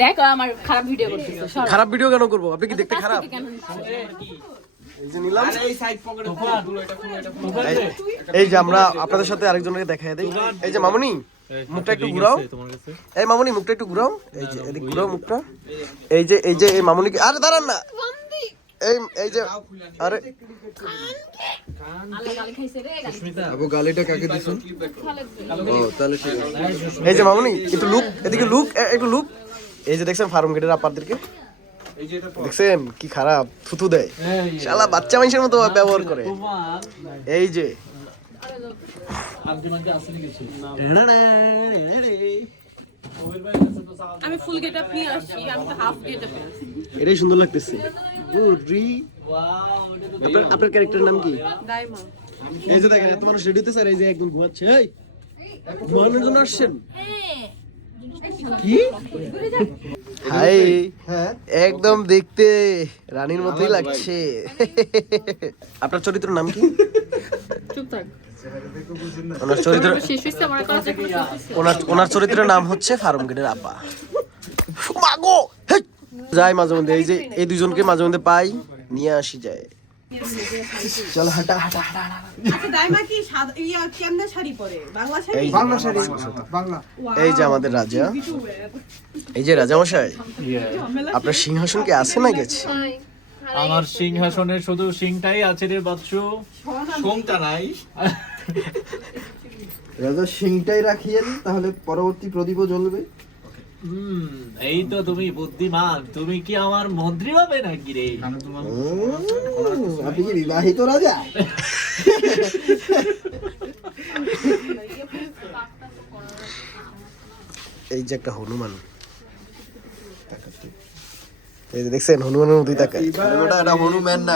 দেখো আমার খারাপ ভিডিও করতেছে। খারাপ ভিডিও কেন করবো? আপনি কি দেখতে খারাপ? এই যে আমরা আপনাদের সাথে আরেকজনকে দেখাই দেই। এই যে মামুনি, মুখটা একটু ঘুরাও। এই মামুনি, মুখটা একটু ঘুরাও। এই যে এদিক ঘুরাও মুখটা। এই যে এই মামুনিকে, আরে দাঁড়ান না। এই যে আরে আবু গালিটা কাকে দিছেন? ও তাহলে ঠিক আছে। এই যে মামুনি একটু লুক, এদিকে লুক, একটু লুক। এই যে দেখছেন ফার্ম গেটের আপাদেরকে, দেখছেন কি খারাপ থুতু দেয়, শালা বাচ্চা মানুষের মতো ব্যবহার করে। এই যে আমি ফুল গেটআপ নিয়ে আসছি, আমি তো হাফ গেটআপ আছি। এটাই সুন্দর লাগতেছে। আপনার ক্যারেক্টারের নাম কি? দাইমা। এই যে দেখেন এত মানুষ রেডি হতে স্যার, এই যে একদম ঘুমাচ্ছে। এই ঘুমানোর জন্য আসছেন? কি হাই, একদম দেখতে রানীর মতোই লাগছে। আপনার চরিত্রের নাম কি? চুপ থাক। ওনার চরিত্রের নাম হচ্ছে ফার্ম গেটের আপা। মাগো যাই মাঝে মধ্যে, এই যে এই দুজনকে মাঝে মধ্যে পাই, নিয়ে আসি যায়। চল হাঁটা হাঁটা হাঁটা। আচ্ছা দাইমা কি কেমনে শাড়ি পরে? বাংলা শাড়ি? বাংলা শাড়ি, বাংলা। এই যে আমাদের রাজা, এই যে রাজা মশাই, আপনার সিংহাসন কি আছে না গেছে? আমার সিংহাসনে শুধু সিংটাই আছে রে বাচ্চু, সোমটা নাই। রাজা সিংটাই রাখিয়েন, তাহলে পরবর্তী প্রদীপও জ্বলবে। এই তো তুমি বুদ্ধিমান, তুমি কি আমার মন্ত্রী হবে নাকি রে? আপনি কি বিবাহিত রাজা? এই যে একটা হনুমান, এই যে দেখছেন হনুমানের মতোই তাকায়। এটা হনুমান না।